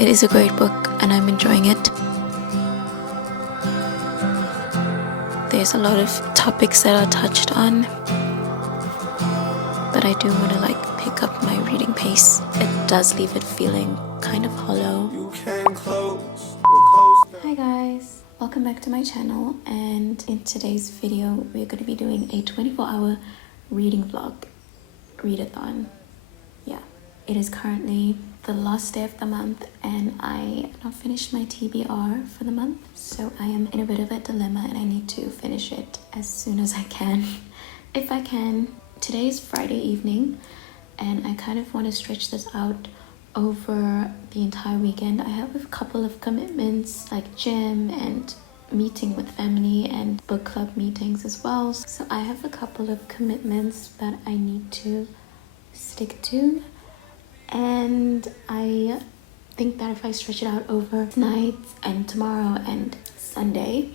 It is a great book and I'm enjoying it. There's a lot of topics that are touched on, but I do want to pick up my reading pace. It does leave it feeling kind of hollow. Hi guys, welcome back to my channel, and in today's video we're going to be doing a 24-hour reading vlog, readathon. Yeah, it is currently the last day of the month and I have not finished my TBR for the month, so I am in a bit of a dilemma and I need to finish it as soon as I can, if I can. Today is Friday evening and I kind of want to stretch this out over the entire weekend. I have a couple of commitments like gym and meeting with family and book club meetings as well, so I have a couple of commitments that I need to stick to, and I think that if I stretch it out over tonight and tomorrow and Sunday,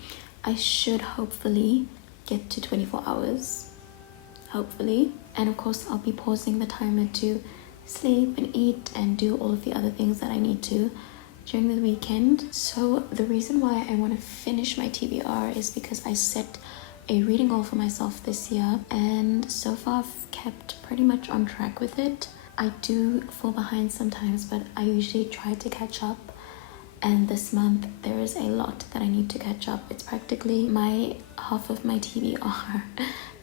I should hopefully get to 24 hours, hopefully. And of course I'll be pausing the timer to sleep and eat and do all of the other things that I need to during the weekend. So the reason why I want to finish my TBR is because I set a reading goal for myself this year, and so far I've kept pretty much on track with it. I do fall behind sometimes, but I usually try to catch up, and this month there is a lot that I need to catch up. It's practically my half of my TBR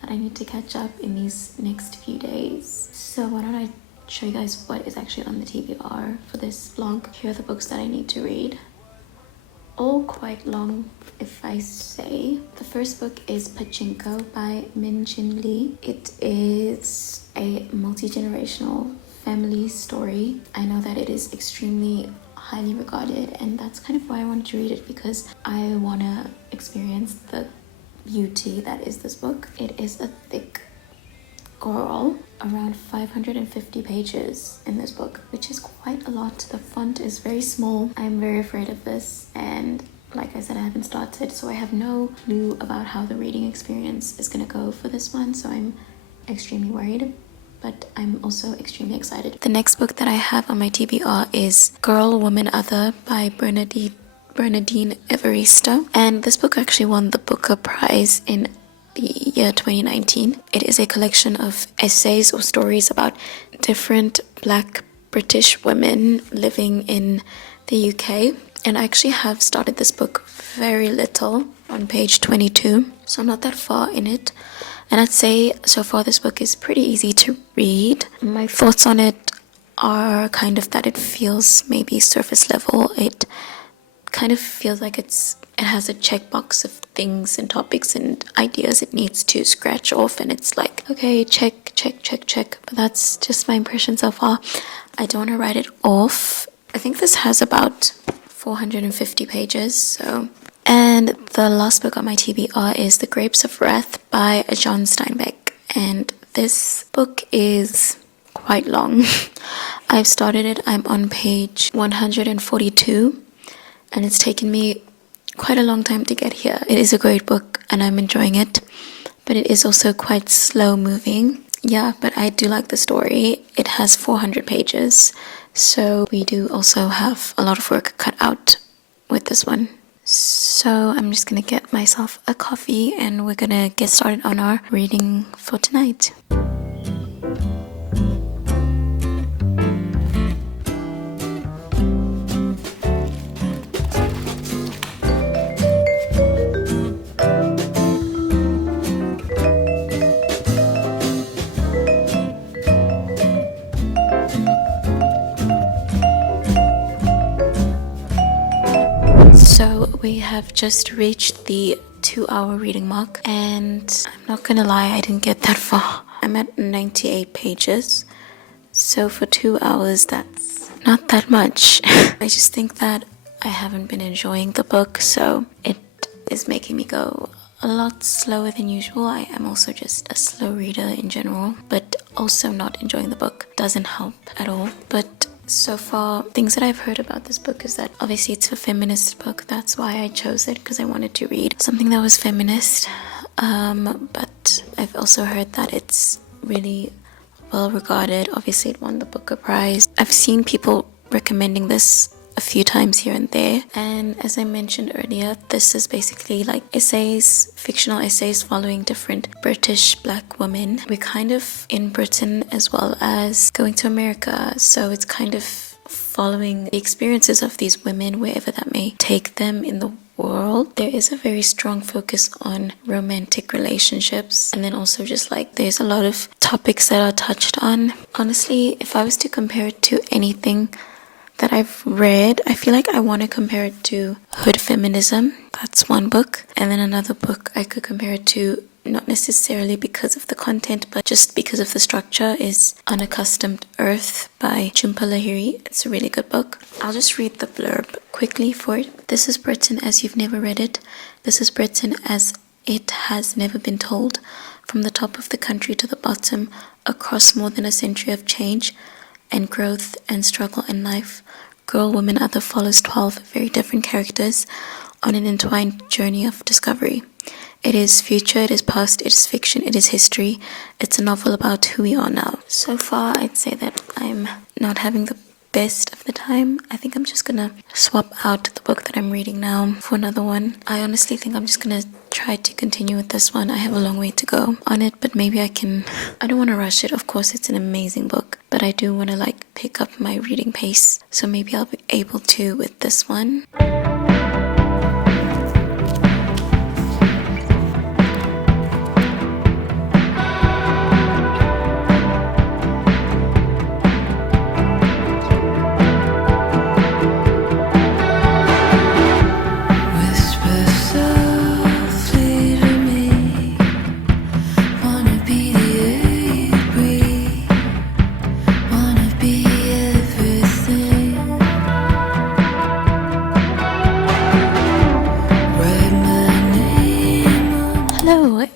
that I need to catch up in these next few days. So why don't I show you guys what is actually on the TBR for this vlog. Here are the books that I need to read. All quite long, if I say. The first book is Pachinko by Jin Lee. It is a multi-generational family story. I know that it is extremely highly regarded, and that's kind of why I wanted to read it, because I want to experience the beauty that is this book. It is a thick girl, around 550 pages in this book, which is quite a lot. The font is very small. I'm very afraid of this, and like I said, I haven't started, so I have no clue about how the reading experience is gonna go for this one, so I'm extremely worried, but I'm also extremely excited. The next book that I have on my TBR is Girl, Woman, Other by Bernadine Evaristo, and this book actually won the Booker Prize in the year 2019. It is a collection of essays or stories about different Black British women living in the UK, and I actually have started this book very little, on page 22, so I'm not that far in it, and I'd say so far this book is pretty easy to read. My thoughts on it are kind of that it feels maybe surface level. It kind of feels like it has a checkbox of things and topics and ideas it needs to scratch off, and it's like, okay, check, but that's just my impression so far. I don't want to write it off. I think this has about 450 pages, so. And the last book on my TBR is The Grapes of Wrath by John Steinbeck, and this book is quite long. I've started it, I'm on page 142, and it's taken me quite a long time to get here. It is a great book and I'm enjoying it, but it is also quite slow moving. Yeah, but I do like the story. It has 400 pages, so we do also have a lot of work cut out with this one. So I'm just gonna get myself a coffee and we're gonna get started on our reading for tonight. So we have just reached the 2-hour reading mark, and I'm not gonna lie, I didn't get that far. I'm at 98 pages, so for 2 hours that's not that much. I just think that I haven't been enjoying the book, so it is making me go a lot slower than usual. I am also just a slow reader in general, but also not enjoying the book doesn't help at all. But so far, things that I've heard about this book is that obviously it's a feminist book. That's why I chose it, because I wanted to read something that was feminist. But I've also heard that it's really well regarded. Obviously it won the Booker Prize. I've seen people recommending this a few times here and there. And as I mentioned earlier, this is basically like essays, fictional essays following different British black women. We're kind of in Britain as well as going to America, so it's kind of following the experiences of these women wherever that may take them in the world. There is a very strong focus on romantic relationships, and then also just like there's a lot of topics that are touched on. Honestly, if I was to compare it to anything that I've read, I feel like I want to compare it to Hood Feminism. That's one book. And then another book I could compare it to, not necessarily because of the content, but just because of the structure, is Unaccustomed Earth by Jhumpa Lahiri. It's a really good book. I'll just read the blurb quickly for it. This is Britain as you've never read it. This is Britain as it has never been told. From the top of the country to the bottom, across more than a century of change and growth and struggle in life, Girl, Woman, Other follows 12 very different characters on an entwined journey of discovery. It is future, it is past, it is fiction, it is history. It's a novel about who we are now. So far, I'd say that I'm not having the best of the time. I think I'm just gonna swap out the book that I'm reading now for another one. I honestly think I'm just gonna try to continue with this one. I have a long way to go on it, but maybe I don't want to rush it. Of course, it's an amazing book, but I do want to like pick up my reading pace. So maybe I'll be able to with this one.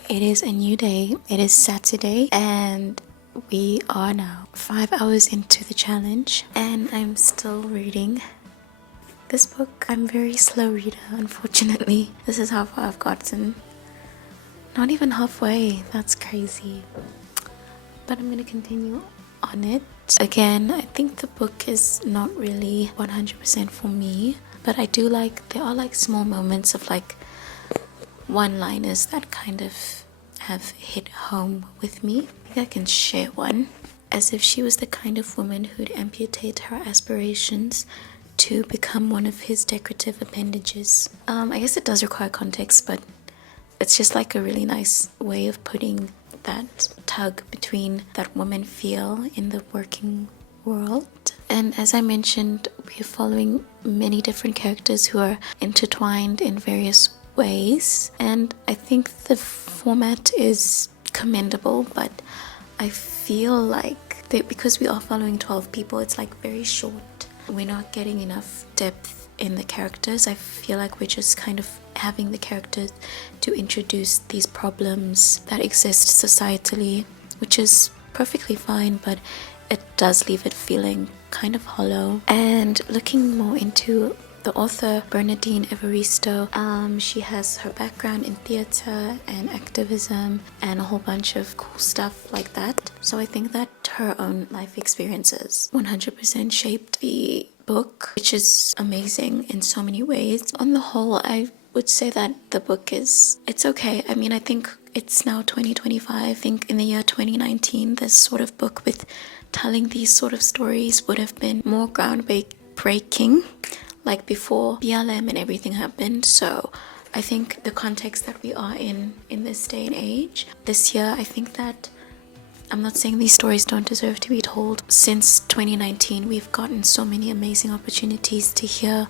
It is a new day. It is Saturday and we are now 5 hours into the challenge and I'm still reading this book. I'm a very slow reader, unfortunately. This is how far I've gotten. Not even halfway. That's crazy. But I'm going to continue on it. Again, I think the book is not really 100% for me, but I do like, there are like small moments of like one-liners that kind of have hit home with me. I think I can share one. As if she was the kind of woman who'd amputate her aspirations to become one of his decorative appendages. I guess it does require context, but it's just like a really nice way of putting that tug between that woman feel in the working world. And as I mentioned, we're following many different characters who are intertwined in various ways, and I think the format is commendable, but I feel like because we are following 12 people, it's like very short. We're not getting enough depth in the characters. I feel like we're just kind of having the characters to introduce these problems that exist societally, which is perfectly fine, but it does leave it feeling kind of hollow. And looking more into the author, Bernadine Evaristo, she has her background in theatre and activism and a whole bunch of cool stuff like that. So I think that her own life experiences 100% shaped the book, which is amazing in so many ways. On the whole, I would say that the book it's okay. I mean, I think it's now 2025. I think in the year 2019, this sort of book with telling these sort of stories would have been more groundbreaking, like before BLM and everything happened. So I think the context that we are in this day and age, this year, I think that, I'm not saying these stories don't deserve to be told. Since 2019, we've gotten so many amazing opportunities to hear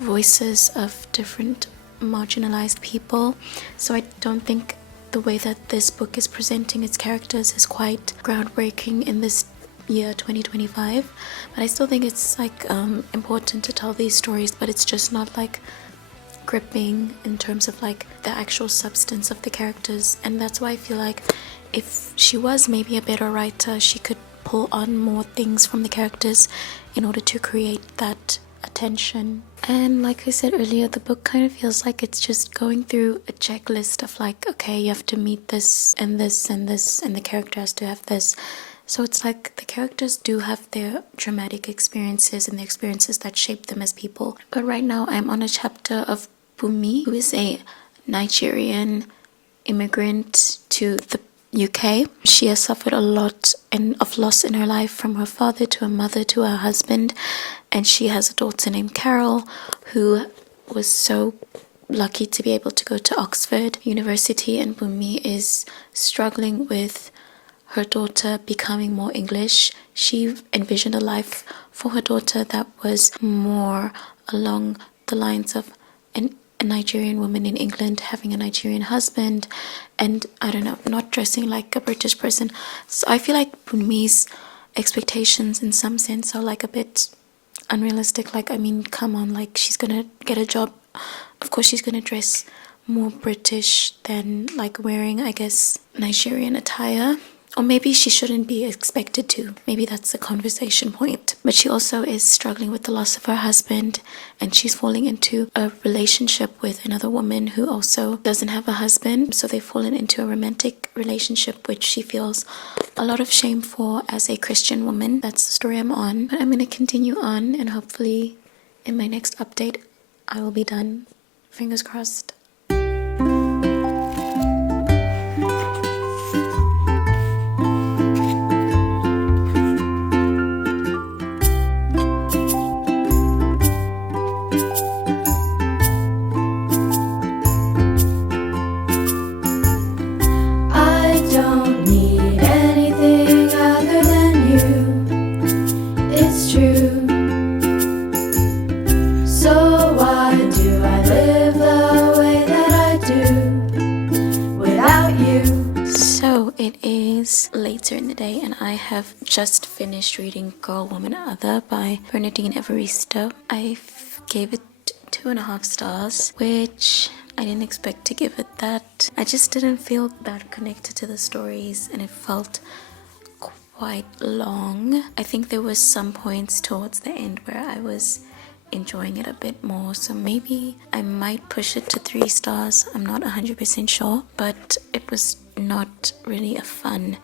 voices of different marginalized people. So I don't think the way that this book is presenting its characters is quite groundbreaking in this year 2025, but I still think it's like important to tell these stories, but it's just not like gripping in terms of like the actual substance of the characters. And that's why I feel like if she was maybe a better writer, she could pull on more things from the characters in order to create that attention. And like I said earlier, the book kind of feels like it's just going through a checklist of like, okay, you have to meet this and this and this, and the character has to have this, So it's like the characters do have their dramatic experiences and the experiences that shape them as people. But right now I'm on a chapter of Bumi, who is a Nigerian immigrant to the UK. She has suffered a lot of loss in her life, from her father to her mother to her husband, and she has a daughter named Carol who was so lucky to be able to go to Oxford University, and Bumi is struggling with her daughter becoming more English. She envisioned a life for her daughter that was more along the lines of a Nigerian woman in England having a Nigerian husband, and I don't know, not dressing like a British person. So I feel like Bumi's expectations in some sense are like a bit unrealistic. Like, I mean, come on, like, she's gonna get a job. Of course she's gonna dress more British than like wearing, I guess, Nigerian attire. Or maybe she shouldn't be expected to. Maybe that's the conversation point. But she also is struggling with the loss of her husband, and she's falling into a relationship with another woman who also doesn't have a husband. So they've fallen into a romantic relationship, which she feels a lot of shame for as a Christian woman. That's the story I'm on. But I'm going to continue on, and hopefully in my next update I will be done. Fingers crossed. Later in the day, and I have just finished reading Girl, Woman, Other by Bernadine Evaristo. I gave it 2.5 stars, which I didn't expect to give it that. I just didn't feel that connected to the stories, and it felt quite long. I think there was some points towards the end where I was enjoying it a bit more, so maybe I might push it to 3 stars. I'm not 100% sure, but it was not really a fun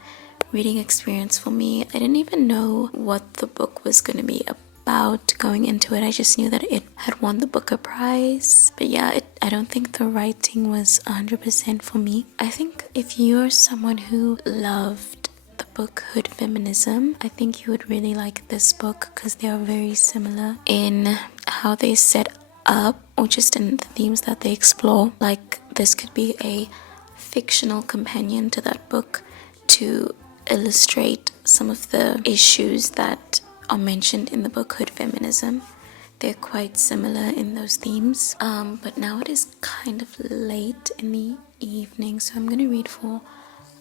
reading experience for me. I didn't even know what the book was going to be about going into it. I just knew that it had won the Booker Prize. But yeah, I don't think the writing was 100% for me. I think if you're someone who loved the book Hood Feminism, I think you would really like this book, because they are very similar in how they set up, or just in the themes that they explore. Like, this could be a fictional companion to that book to illustrate some of the issues that are mentioned in the book Hood Feminism. They're quite similar in those themes. But now it is kind of late in the evening, so I'm going to read for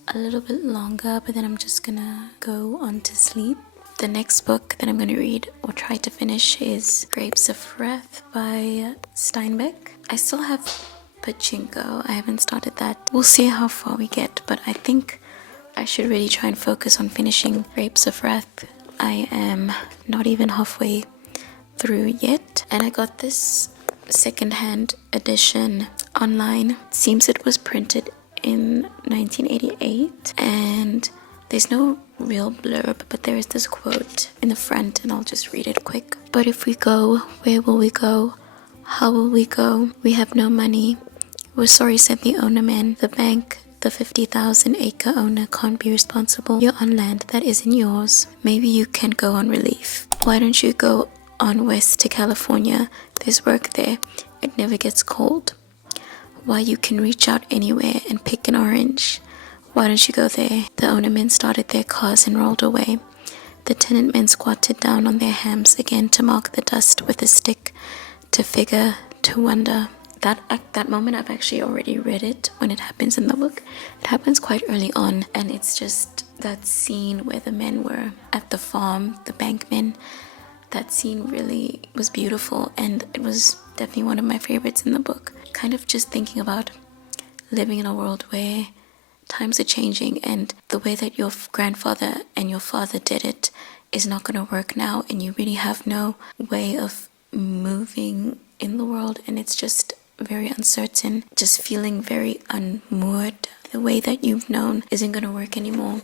a little bit longer, but then I'm just going to go on to sleep. The next book that I'm going to read or try to finish is Grapes of Wrath by Steinbeck. I still have Pachinko. I haven't started that. We'll see how far we get, but I think I should really try and focus on finishing Grapes of Wrath. I am not even halfway through yet, and I got this second-hand edition online. It seems it was printed in 1988, and there's no real blurb, but there is this quote in the front, and I'll just read it quick. But if we go, where will we go? How will we go? We have no money. We're sorry, said the owner man. The bank, the 50,000-acre owner, can't be responsible. You're on land that isn't yours. Maybe you can go on relief. Why don't you go on west to California? There's work there. It never gets cold. Why, you can reach out anywhere and pick an orange. Why don't you go there? The owner men started their cars and rolled away. The tenant men squatted down on their hams again to mark the dust with a stick, to figure, to wonder. That moment, I've actually already read it when it happens in the book. It happens quite early on, and it's just that scene where the men were at the farm, the bankmen. That scene really was beautiful, and it was definitely one of my favorites in the book. Kind of just thinking about living in a world where times are changing, and the way that your grandfather and your father did it is not going to work now, and you really have no way of moving in the world, and it's just very uncertain, just feeling very unmoored. The way that you've known isn't going to work anymore.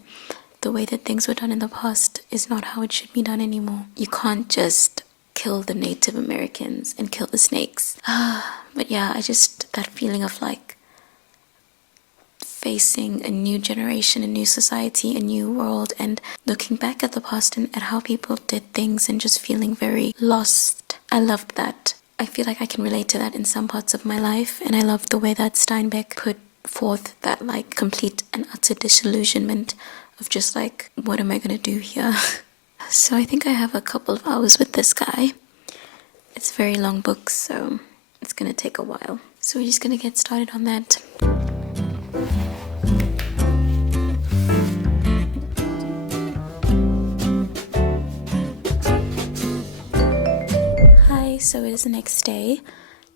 The the way that things were done in the past is not how it should be done anymore. You can't just kill the Native Americans and kill the snakes. But yeah, that feeling of like facing a new generation, a new society, a new world, and looking back at the past and at how people did things and just feeling very lost. I loved that. I feel like I can relate to that in some parts of my life, and I love the way that Steinbeck put forth that like complete and utter disillusionment of just like, what am I gonna do here? So I think I have a couple of hours with this guy. It's a very long book, so it's gonna take a while. So we're just gonna get started on that. Hi, so it is the next day,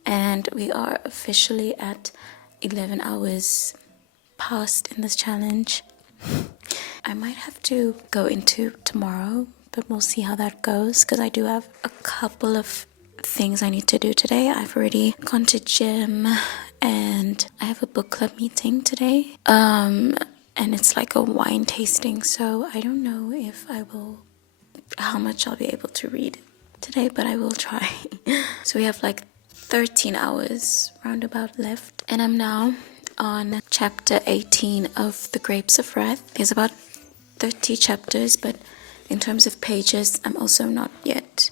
and we are officially at 11 hours past in this challenge. I might have to go into tomorrow, but we'll see how that goes, because I do have a couple of things I need to do today. I've already gone to gym, and I have a book club meeting today, and it's like a wine tasting, so I don't know how much I'll be able to read today, but I will try. So we have like 13 hours roundabout left, and I'm now on chapter 18 of The Grapes of Wrath. There's about 30 chapters, but in terms of pages, I'm also not yet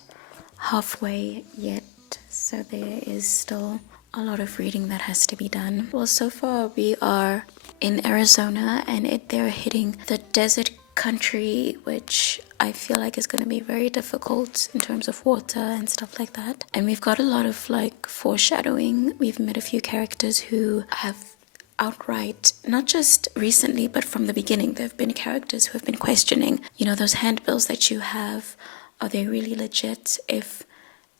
halfway yet, so there is still a lot of reading that has to be done. Well, so far we are in Arizona, and they're hitting the desert country, which I feel like is going to be very difficult in terms of water and stuff like that. And we've got a lot of like foreshadowing. We've met a few characters who have outright, not just recently, but from the beginning, there have been characters who have been questioning, those handbills that you have, are they really legit? If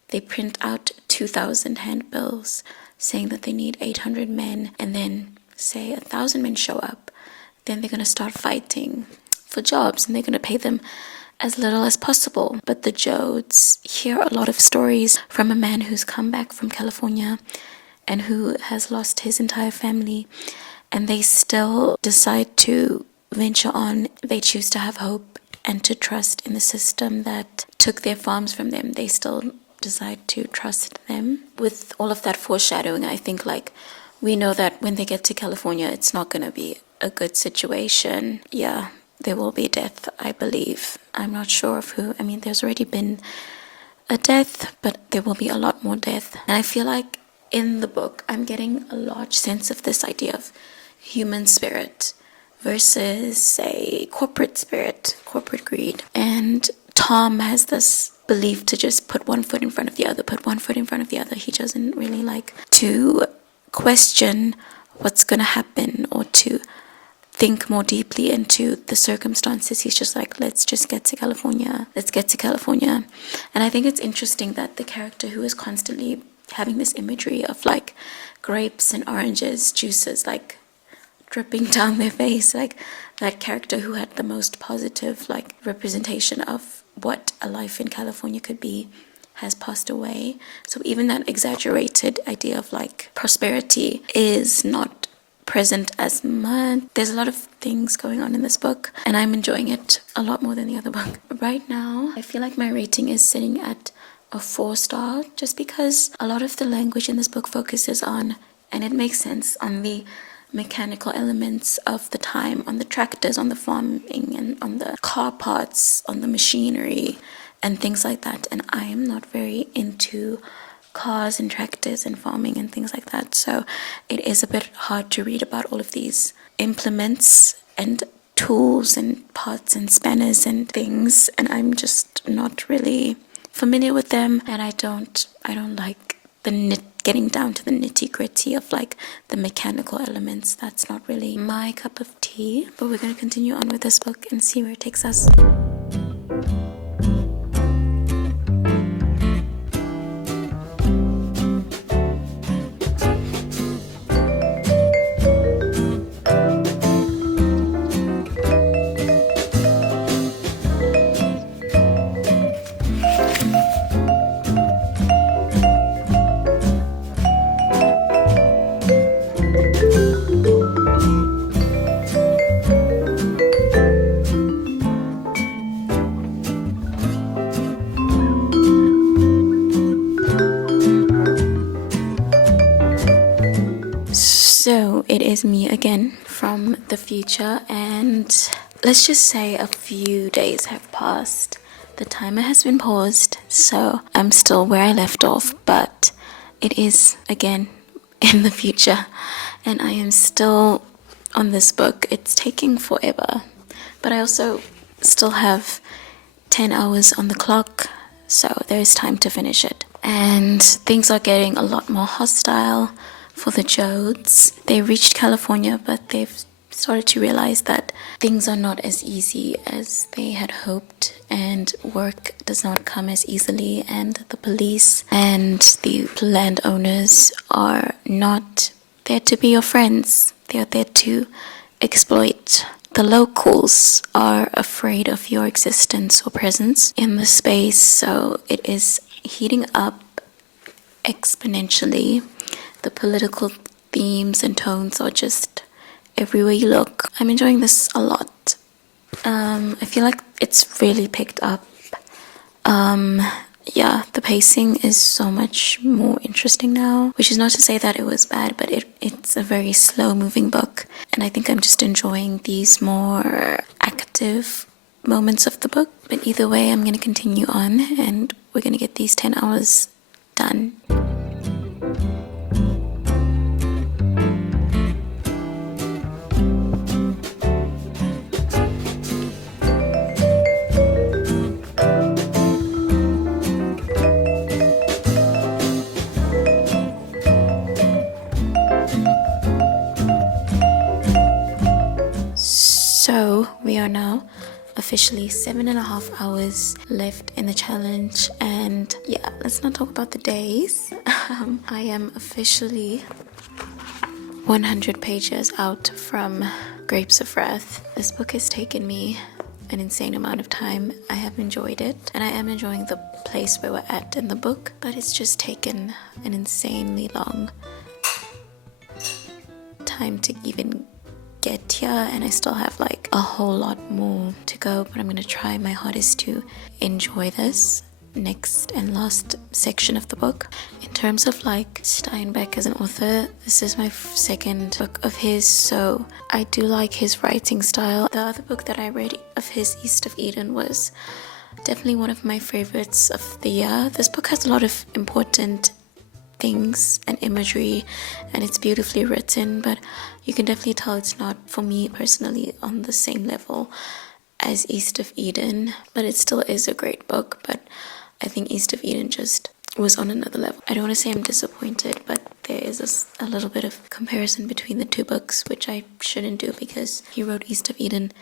they print out 2,000 handbills saying that they need 800 men, and then say 1,000 men show up, then they're going to start fighting for jobs, and they're going to pay them as little as possible. But the Jodes hear a lot of stories from a man who's come back from California and who has lost his entire family, and they still decide to venture on. They choose to have hope and to trust in the system that took their farms from them. They still decide to trust them. With all of that foreshadowing, I think like we know that when they get to California, it's not going to be a good situation. Yeah, there will be death, I believe. I'm not sure of who. I mean, there's already been a death, but there will be a lot more death. And I feel like in the book, I'm getting a large sense of this idea of human spirit versus, say, corporate spirit, corporate greed. And Tom has this belief to just put one foot in front of the other, put one foot in front of the other. He doesn't really like to question what's going to happen or to think more deeply into the circumstances. He's just like, let's just get to California. Let's get to California. And I think it's interesting that the character who is constantly having this imagery of like grapes and oranges, juices like dripping down their face, like that character who had the most positive like representation of what a life in California could be has passed away. So even that exaggerated idea of like prosperity is not present as much. There's a lot of things going on in this book, and I'm enjoying it a lot more than the other book. Right now, I feel like my rating is sitting at a 4-star, just because a lot of the language in this book focuses on, and it makes sense, on the mechanical elements of the time, on the tractors, on the farming, and on the car parts, on the machinery, and things like that. And I am not very into cars and tractors and farming and things like that, so it is a bit hard to read about all of these implements and tools and parts and spanners and things, and I'm just not really familiar with them, and I don't like getting down to the nitty-gritty of like the mechanical elements. That's not really my cup of tea, but we're going to continue on with this book and see where it takes us. is me again from the future, and let's just say a few days have passed. The timer has been paused, so I'm still where I left off, but it is again in the future, and I am still on this book. It's taking forever, but I also still have 10 hours on the clock, so there is time to finish it. And things are getting a lot more hostile for the Jodes. They reached California, but they've started to realize that things are not as easy as they had hoped, and work does not come as easily, and the police and the landowners are not there to be your friends. They are there to exploit. The locals are afraid of your existence or presence in the space, so it is heating up exponentially. The political themes and tones are just everywhere you look. I'm enjoying this a lot. I feel like it's really picked up. Yeah, the pacing is so much more interesting now, which is not to say that it was bad, but it's a very slow moving book, and I think I'm just enjoying these more active moments of the book. But either way, I'm going to continue on, and we're going to get these 10 hours done. So we are now officially 7.5 hours left in the challenge, and yeah, let's not talk about the days. I am officially 100 pages out from Grapes of Wrath. This book has taken me an insane amount of time. I have enjoyed it, and I am enjoying the place where we're at in the book, but it's just taken an insanely long time to even get here, and I still have like a whole lot more to go, but I'm going to try my hardest to enjoy this next and last section of the book. In terms of like Steinbeck as an author, this is my second book of his, so I do like his writing style. The other book that I read of his, East of Eden, was definitely one of my favorites of the year. This book has a lot of important things and imagery, and it's beautifully written, but you can definitely tell it's not, for me personally, on the same level as East of Eden, but it still is a great book. But I think East of Eden just was on another level. I don't want to say I'm disappointed, but there is a little bit of comparison between the two books, which I shouldn't do because he wrote East of Eden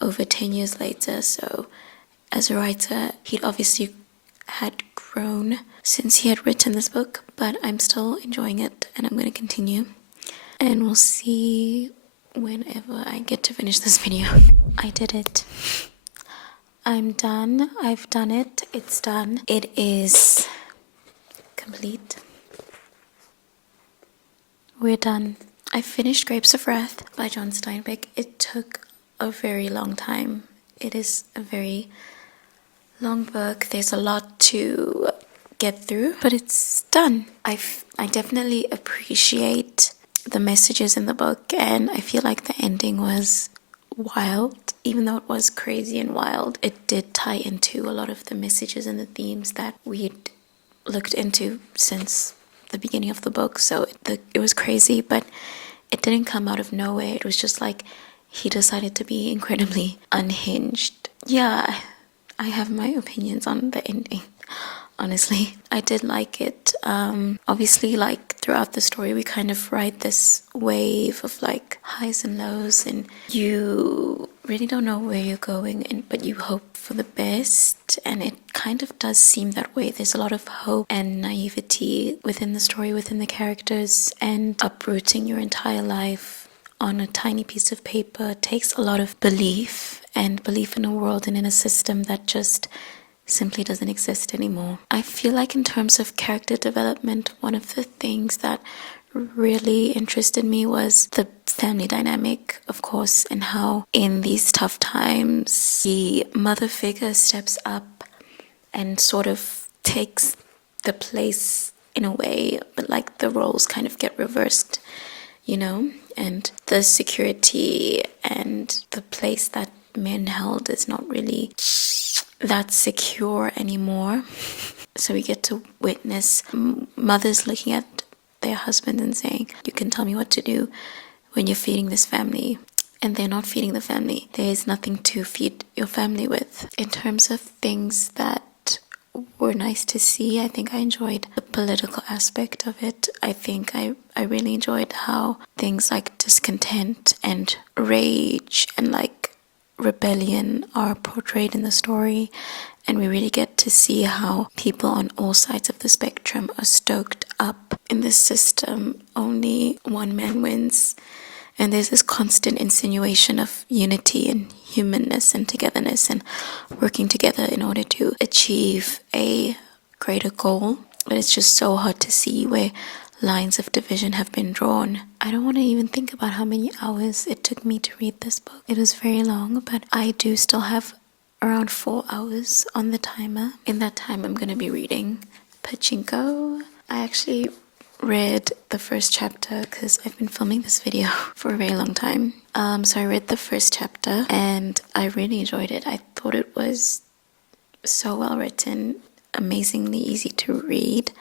over 10 years later, so as a writer he'd obviously had grown since he had written this book, but I'm still enjoying it, and I'm going to continue, and we'll see whenever I get to finish this video. I did it. I'm done. I've done it. It's done. It is complete. We're done. I finished Grapes of Wrath by John Steinbeck. It took a very long time. It is a very long book. There's a lot to get through, but it's done. I definitely appreciate the messages in the book, and I feel like the ending was wild. Even though it was crazy and wild, it did tie into a lot of the messages and the themes that we'd looked into since the beginning of the book. So it was crazy, but it didn't come out of nowhere. It was just like he decided to be incredibly unhinged. Yeah, I have my opinions on the ending, honestly. I did like it. Obviously, like throughout the story, we kind of ride this wave of like highs and lows, and you really don't know where you're going, but you hope for the best, and it kind of does seem that way. There's a lot of hope and naivety within the story, within the characters, and uprooting your entire life on a tiny piece of paper takes a lot of belief, and belief in a world and in a system that just simply doesn't exist anymore. I feel like in terms of character development, one of the things that really interested me was the family dynamic, of course, and how in these tough times the mother figure steps up and sort of takes the place in a way, but like the roles kind of get reversed, you know? and the security and the place that men held is not really that secure anymore. So we get to witness mothers looking at their husband and saying, you can tell me what to do when you're feeding this family. And they're not feeding the family. There is nothing to feed your family with. In terms of things that were nice to see, I think I enjoyed the political aspect of it. I think I really enjoyed how things like discontent and rage and like rebellion are portrayed in the story. And we really get to see how people on all sides of the spectrum are stoked up. In this system, only one man wins. And there's this constant insinuation of unity and humanness and togetherness and working together in order to achieve a greater goal. But it's just so hard to see where lines of division have been drawn. I don't want to even think about how many hours it took me to read this book. It was very long, but I do still have around 4 hours on the timer. In that time, I'm going to be reading Pachinko. I actually read the first chapter because I've been filming this video for a very long time. So I read the first chapter and I really enjoyed it. I thought it was so well written, amazingly easy to read.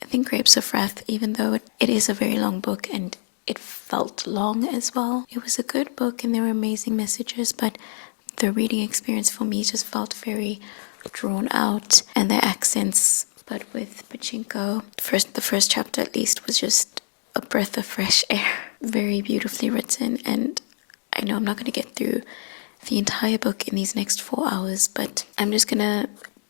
I think Grapes of Wrath, even though it is a very long book and it felt long as well, it was a good book and there were amazing messages, but the reading experience for me just felt very drawn out, and the accents. But with Pachinko, the first chapter at least was just a breath of fresh air. Very beautifully written, and I know I'm not going to get through the entire book in these next 4 hours, but I'm just going to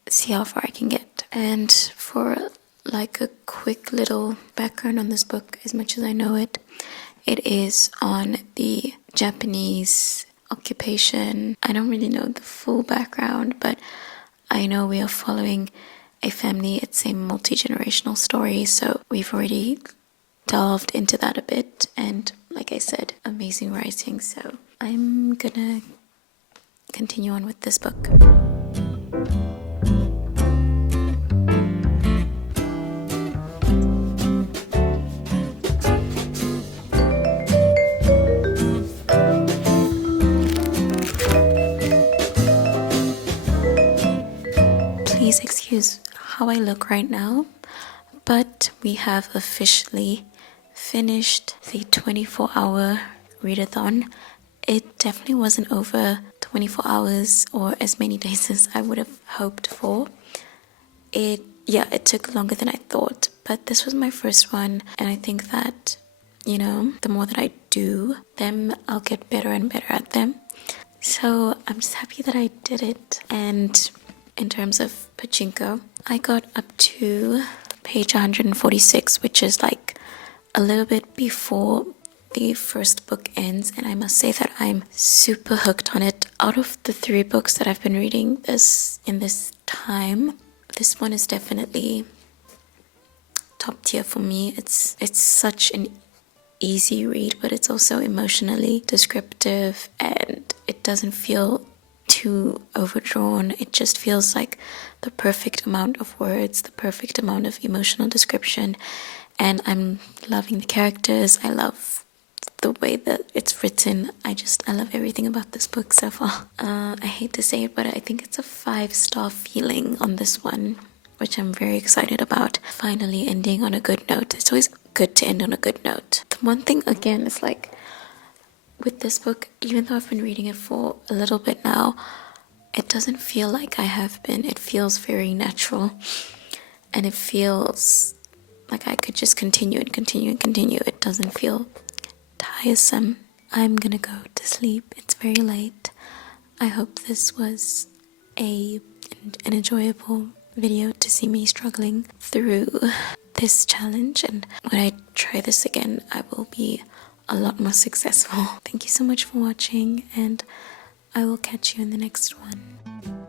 see how far I can get. And for like a quick little background on this book, as much as I know it, it is on the Japanese occupation. I don't really know the full background, but I know we are following a family. It's a multi-generational story, so we've already delved into that a bit, and like I said, amazing writing. So I'm gonna continue on with this book. Please excuse how I look right now, but we have officially finished the 24-hour readathon. It definitely wasn't over 24 hours or as many days as I would have hoped for. It took longer than I thought, but this was my first one, and I think that, the more that I do them, I'll get better and better at them. So I'm just happy that I did it. And in terms of Pachinko, I got up to page 146, which is like a little bit before the first book ends, and I must say that I'm super hooked on it. Out of the 3 books that I've been reading in this time, this one is definitely top tier for me. It's such an easy read, but it's also emotionally descriptive, and it doesn't feel too overdrawn. It just feels like the perfect amount of words, the perfect amount of emotional description, and I'm loving the characters. I love the way that it's written. I love everything about this book so far. I hate to say it, but I think it's a 5-star feeling on this one, which I'm very excited about. Finally ending on a good note. It's always good to end on a good note. The one thing again is like, with this book, even though I've been reading it for a little bit now, it doesn't feel like I have been. It feels very natural, and it feels like I could just continue and continue and continue. It doesn't feel tiresome. I'm gonna go to sleep. It's very late. I hope this was an enjoyable video to see me struggling through this challenge, and when I try this again, I will be a lot more successful. Thank you so much for watching, and I will catch you in the next one.